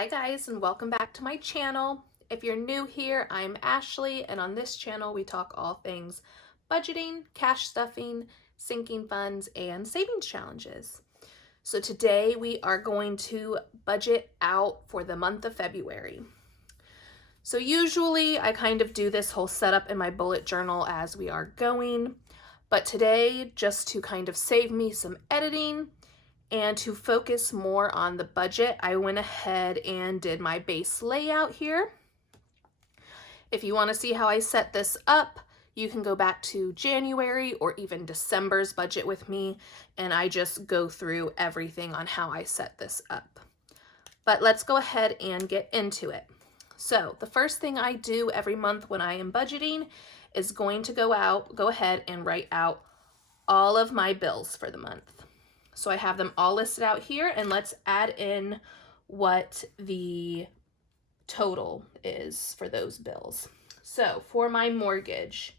Hi guys, and welcome back to my channel. If you're new here, I'm Ashley, and on this channel we talk all things budgeting, cash stuffing, sinking funds, and savings challenges. So today we are going to budget out for the month of February. So usually I kind of do this whole setup in my bullet journal as we are going, but today, just to kind of save me some editing, and to focus more on the budget, I went ahead and did my base layout here. If you want to see how I set this up, you can go back to January or even December's budget with me, and I just go through everything on how I set this up. But let's go ahead and get into it. So the first thing I do every month when I am budgeting is going to go ahead and write out all of my bills for the month. So I have them all listed out here, and let's add in what the total is for those bills. So for my mortgage,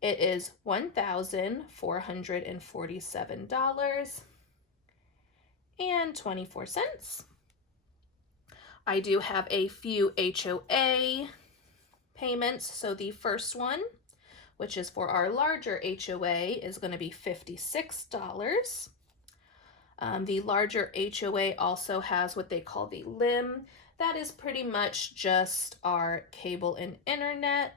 it is $1,447.24. I do have a few HOA payments. So the first one, which is for our larger HOA, is going to be $56. The larger HOA also has what they call the limb. That is pretty much just our cable and internet.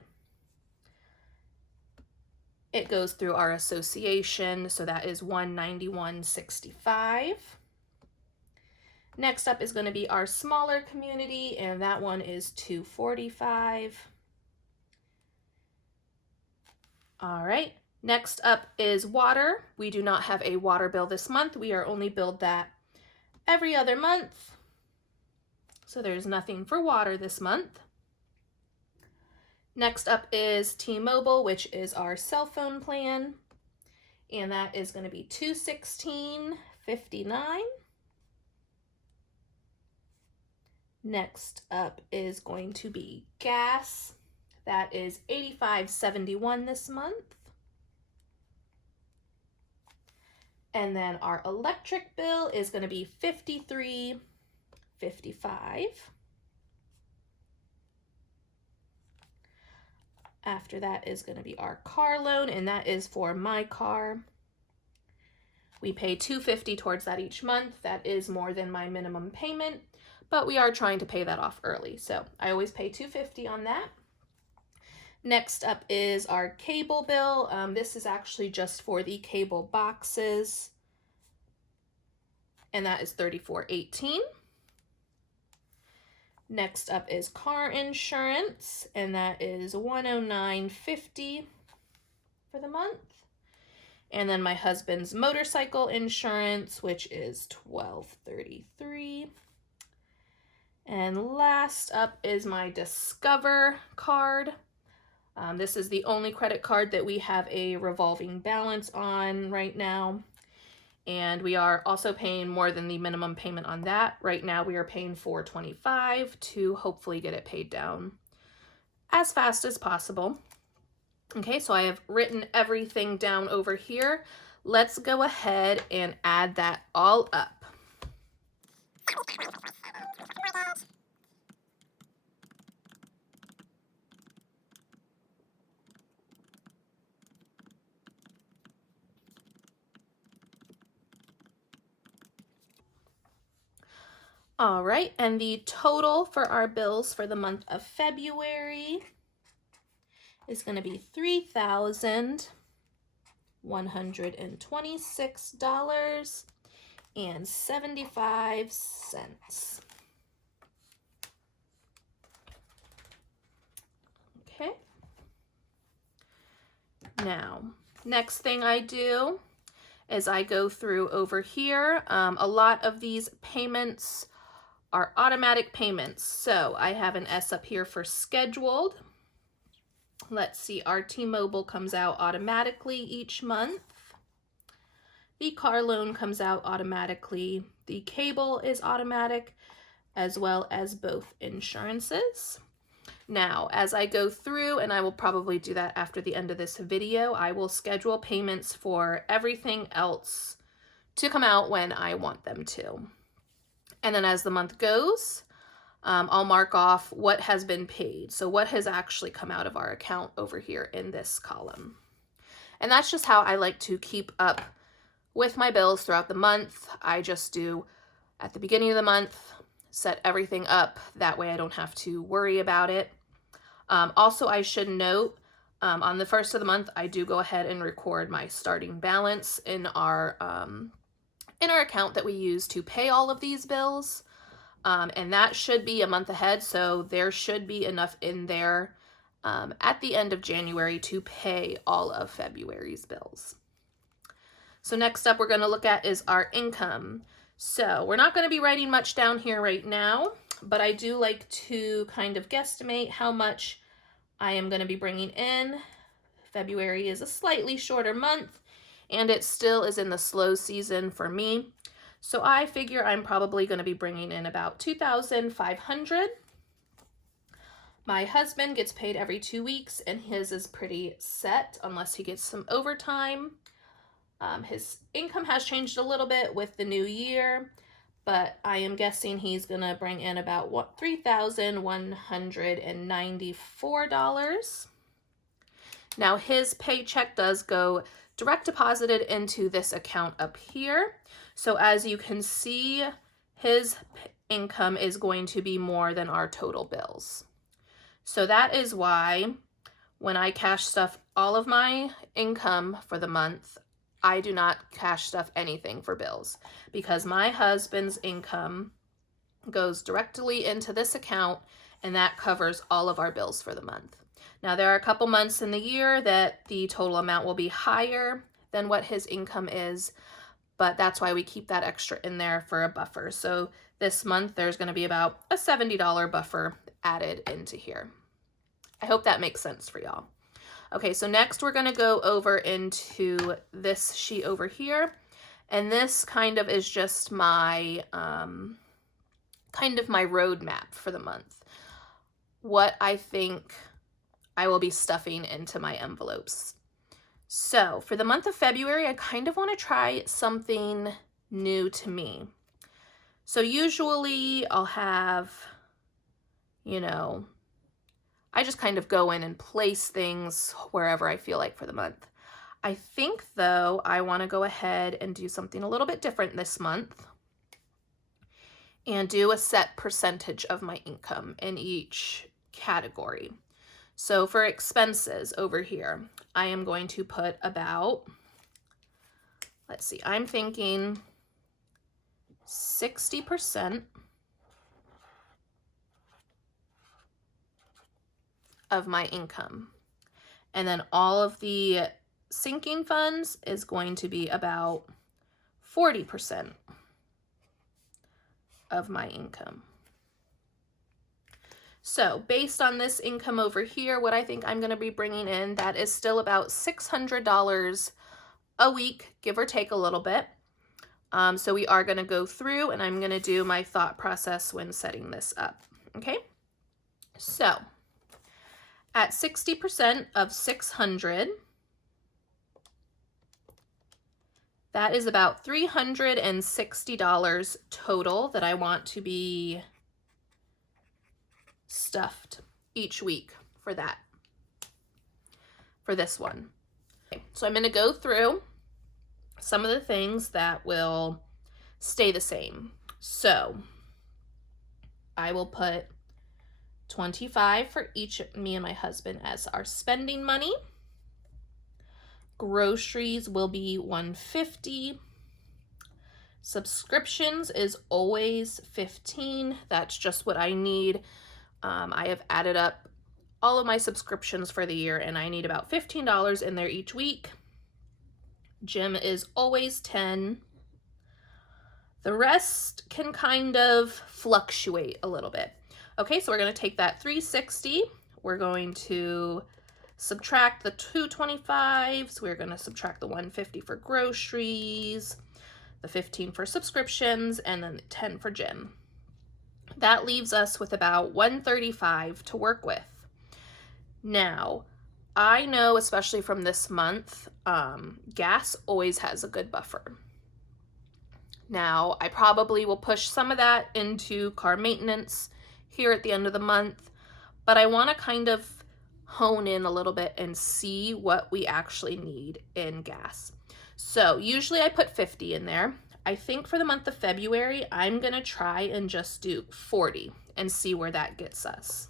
It goes through our association, so that is $191.65. Next up is going to be our smaller community, and that one is $245. All right. Next up is water. We do not have a water bill this month. We are only billed that every other month. So there's nothing for water this month. Next up is T-Mobile, which is our cell phone plan. And that is going to be $216.59. Next up is going to be gas. That is $85.71 this month. And then our electric bill is going to be $53.55. After that is going to be our car loan, and that is for my car. We pay $250 towards that each month. That is more than my minimum payment, but we are trying to pay that off early. So I always pay $250 on that. Next up is our cable bill. This is actually just for the cable boxes, and that is $34.18. Next up is car insurance, and that is $109.50 for the month. And then my husband's motorcycle insurance, which is $12.33. And last up is my Discover card. This is the only credit card that we have a revolving balance on right now. And we are also paying more than the minimum payment on that. Right now we are paying $425 to hopefully get it paid down as fast as possible. Okay, so I have written everything down over here. Let's go ahead and add that all up. All right, and the total for our bills for the month of February is going to be $3,126.75. Okay. Now, next thing I do is I go through over here. A lot of these payments are automatic payments. So I have an S up here for scheduled. Let's see, our T-Mobile comes out automatically each month. The car loan comes out automatically. The cable is automatic, as well as both insurances. Now, as I go through, and I will probably do that after the end of this video, I will schedule payments for everything else to come out when I want them to. And then as the month goes, I'll mark off what has been paid. So what has actually come out of our account over here in this column. And that's just how I like to keep up with my bills throughout the month. I just do at the beginning of the month, set everything up. That way I don't have to worry about it. Also, I should note, on the first of the month, I do go ahead and record my starting balance in our account that we use to pay all of these bills. And that should be a month ahead, so there should be enough in there at the end of January to pay all of February's bills. So next up we're going to look at is our income. So we're not going to be writing much down here right now, but I do like to kind of guesstimate how much I am going to be bringing in. February is a slightly shorter month, and it still is in the slow season for me. So I figure I'm probably going to be bringing in about $2,500. My husband gets paid every 2 weeks, and his is pretty set unless he gets some overtime. His income has changed a little bit with the new year, but I am guessing he's going to bring in about $3,194. Now his paycheck does go direct deposited into this account up here. So as you can see, his income is going to be more than our total bills. So that is why when I cash stuff all of my income for the month, I do not cash stuff anything for bills, because my husband's income goes directly into this account, and that covers all of our bills for the month. Now there are a couple months in the year that the total amount will be higher than what his income is, but that's why we keep that extra in there for a buffer. So this month there's going to be about a $70 buffer added into here. I hope that makes sense for y'all. Okay, so next we're going to go over into this sheet over here, and this kind of is just my my roadmap for the month. What I think I will be stuffing into my envelopes. So for the month of February, I kind of want to try something new to me. So usually I'll have, I just kind of go in and place things wherever I feel like for the month. I think, though, I want to go ahead and do something a little bit different this month and do a set percentage of my income in each category. So for expenses over here, I am going to put about, I'm thinking 60% of my income. And then all of the sinking funds is going to be about 40% of my income. So based on this income over here, what I think I'm going to be bringing in, that is still about $600 a week, give or take a little bit. So we are going to go through, and I'm going to do my thought process when setting this up. Okay, so at 60% of 600, that is about $360 total that I want to be stuffed each week for that, for this one. Okay, so I'm going to go through some of the things that will stay the same. So I will put 25 for each, me and my husband, as our spending money. Groceries will be $150. Subscriptions is always $15. That's just what I need. I have added up all of my subscriptions for the year, and I need about $15 in there each week. Gym is always $10. The rest can kind of fluctuate a little bit. Okay, so we're going to take that $360. We're going to subtract the $225. We're going to subtract the $150 for groceries, the $15 for subscriptions, and then the $10 for gym. That leaves us with about $135 to work with. Now, I know, especially from this month, gas always has a good buffer. Now, I probably will push some of that into car maintenance here at the end of the month, but I want to kind of hone in a little bit and see what we actually need in gas. So usually I put 50 in there. I think for the month of February, I'm going to try and just do 40 and see where that gets us.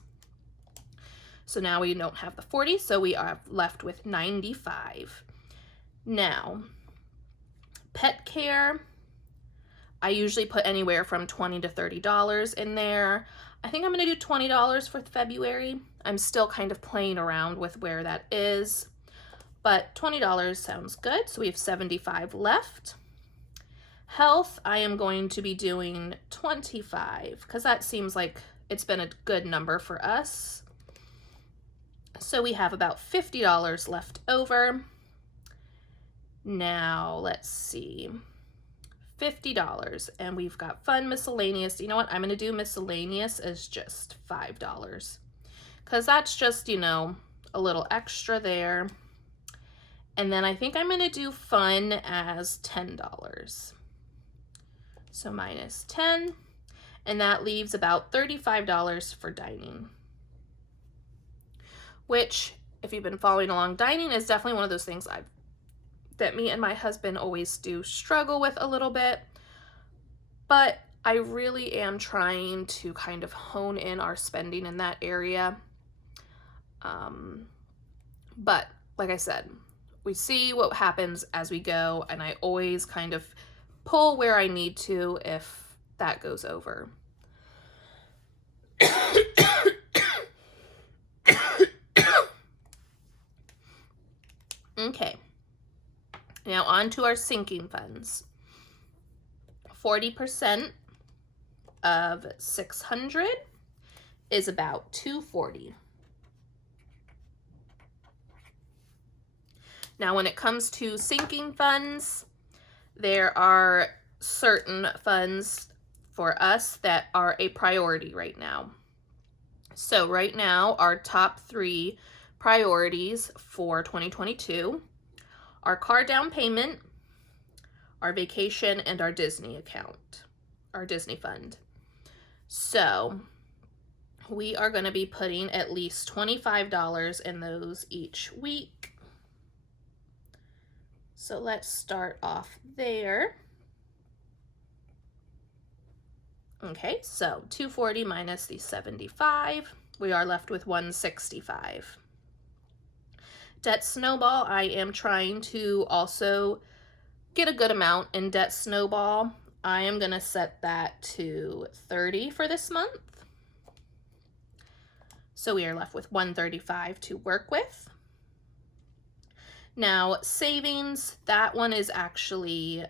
So now we don't have the 40, so we are left with 95. Now, pet care, I usually put anywhere from $20 to $30 in there. I think I'm going to do $20 for February. I'm still kind of playing around with where that is, but $20 sounds good. So we have 75 left. Health, I am going to be doing 25 because that seems like it's been a good number for us. So we have about $50 left over. Now let's see, $50, and we've got fun miscellaneous. You know what? I'm going to do miscellaneous as just $5 because that's just, you know, a little extra there. And then I think I'm going to do fun as $10. So minus 10, and that leaves about $35 for dining, which, if you've been following along, dining is definitely one of those things that me and my husband always do struggle with a little bit, but I really am trying to kind of hone in our spending in that area. But like I said, we see what happens as we go, and I always kind of pull where I need to if that goes over. Okay. Now on to our sinking funds. 40% of 600 is about 240. Now when it comes to sinking funds, there are certain funds for us that are a priority right now. So right now, our top 3 priorities for 2022, our car down payment, our vacation, and our Disney account, our Disney fund. So we are going to be putting at least $25 in those each week. So let's start off there. Okay, so 240 minus the 75, we are left with 165. Debt snowball, I am trying to also get a good amount in debt snowball. I am going to set that to 30 for this month. So we are left with 135 to work with. Now savings, that one is actually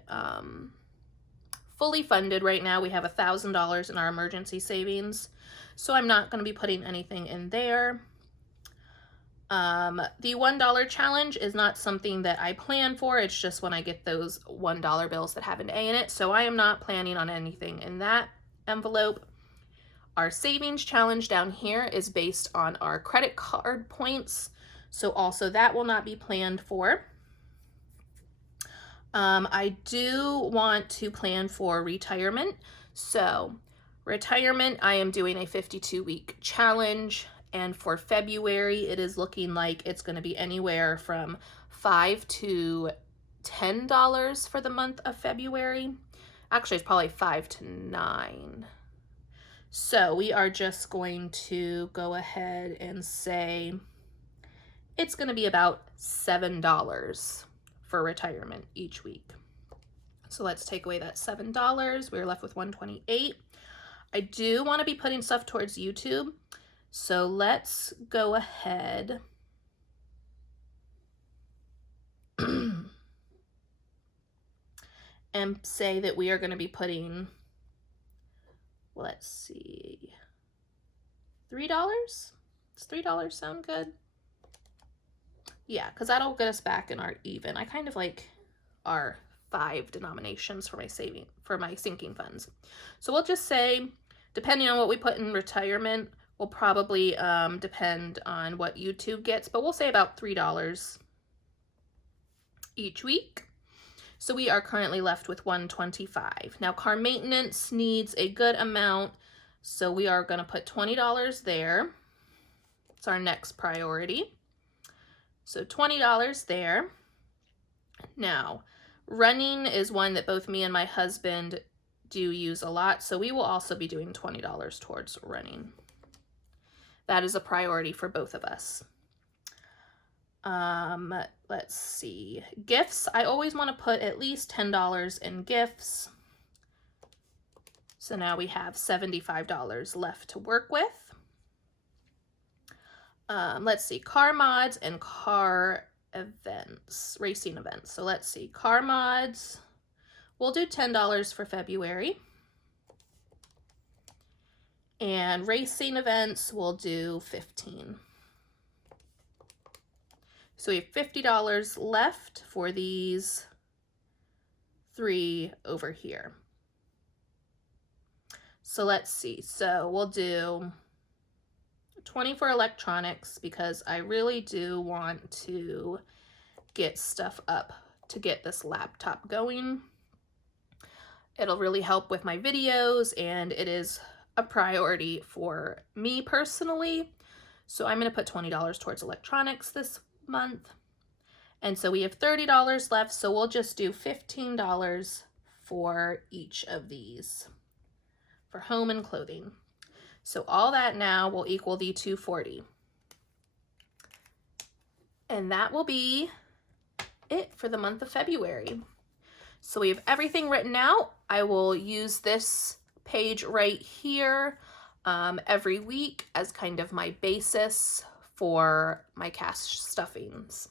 fully funded right now. We have $1,000 in our emergency savings, so I'm not going to be putting anything in there. The $1 challenge is not something that I plan for. It's just when I get those $1 bills that have an A in it. So I am not planning on anything in that envelope. Our savings challenge down here is based on our credit card points. So also that will not be planned for. I do want to plan for retirement. So retirement, I am doing a 52-week challenge. And for February, it is looking like it's going to be anywhere from $5 to $10 for the month of February. Actually, it's probably 5 to 9. So we are just going to go ahead and say it's going to be about $7 for retirement each week. So let's take away that $7. We're left with $128. I do want to be putting stuff towards YouTube. So let's go ahead and say that we are going to be putting, let's see, $3? Does $3 sound good? Yeah, because that'll get us back in our even. I kind of like our 5 denominations for my sinking funds. So we'll just say, depending on what we put in retirement, will probably depend on what YouTube gets, but we'll say about $3 each week. So we are currently left with $125. Now car maintenance needs a good amount. So we are going to put $20 there. It's our next priority. So $20 there. Now, running is one that both me and my husband do use a lot, so we will also be doing $20 towards running. That is a priority for both of us. Let's see. Gifts, I always want to put at least $10 in gifts. So now we have $75 left to work with. Let's see, car mods and car events, racing events. So let's see, car mods, we'll do $10 for February. And racing events, we'll do $15. So we have $50 left for these 3 over here. So let's see, so we'll do 20 for electronics because I really do want to get stuff up to get this laptop going. It'll really help with my videos, and it is a priority for me personally. So I'm going to put $20 towards electronics this month. And so we have $30 left, so we'll just do $15 for each of these for home and clothing. So all that now will equal the $240. And that will be it for the month of February. So we have everything written out. I will use this page right here every week as kind of my basis for my cash stuffings.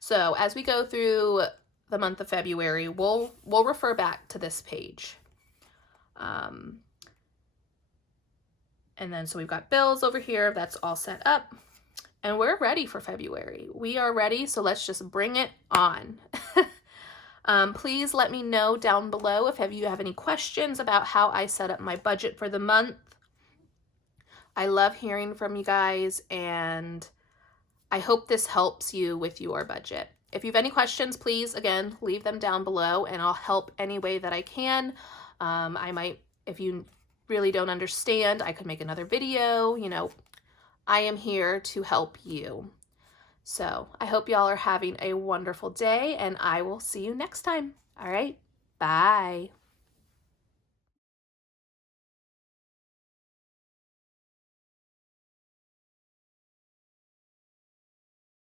So as we go through the month of February, we'll refer back to this page. And then so we've got bills over here. That's all set up. And we're ready for February. We are ready, so let's just bring it on. Please let me know down below if you have any questions about how I set up my budget for the month. I love hearing from you guys, and I hope this helps you with your budget. If you have any questions, please, again, leave them down below, and I'll help any way that I can. I might, if you really don't understand, I could make another video. You know, I am here to help you. So I hope y'all are having a wonderful day, and I will see you next time. All right, bye.